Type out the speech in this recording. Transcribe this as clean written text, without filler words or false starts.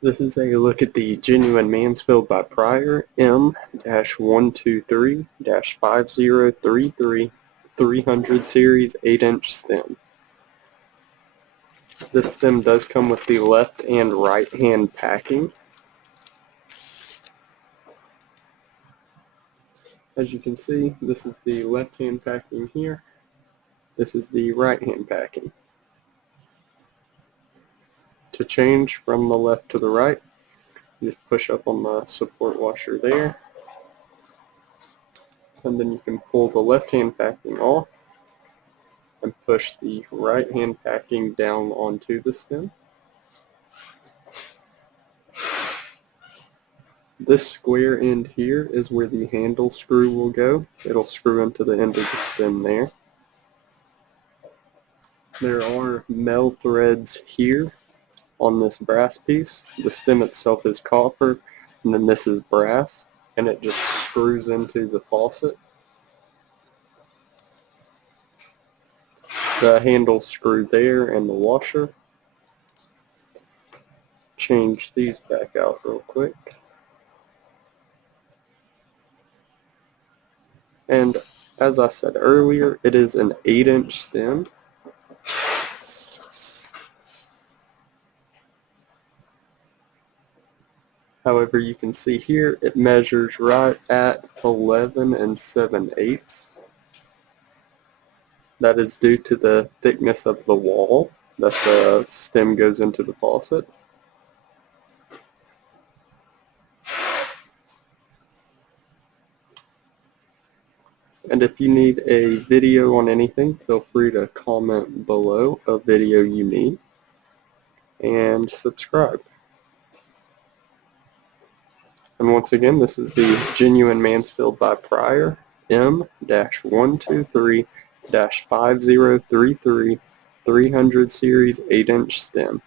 This is a look at the genuine Mansfield by Pryor M-123-5033 300 series 8-inch stem. This stem does come with the left and right hand packing. As you can see, this is the left hand packing here. This is the right hand packing. To change from the left to the right, you just push up on the support washer there, and then you can pull the left hand packing off and push the right hand packing down onto the stem. This square end here is where the handle screw will go. It'll screw into the end of the stem there. There are metal threads here on this brass piece. The stem itself is copper, and then this is brass, and it just screws into the faucet. The handle screw there and the washer. Change these back out real quick. And as I said earlier, it is an 8-inch stem. However, you can see here it measures right at 11 7/8. That is due to the thickness of the wall that the stem goes into the faucet. And if you need a video on anything, feel free to comment below a video you need, and subscribe. And once again, this is the genuine Mansfield by Pryor M-123-5033 300 series 8-inch stem.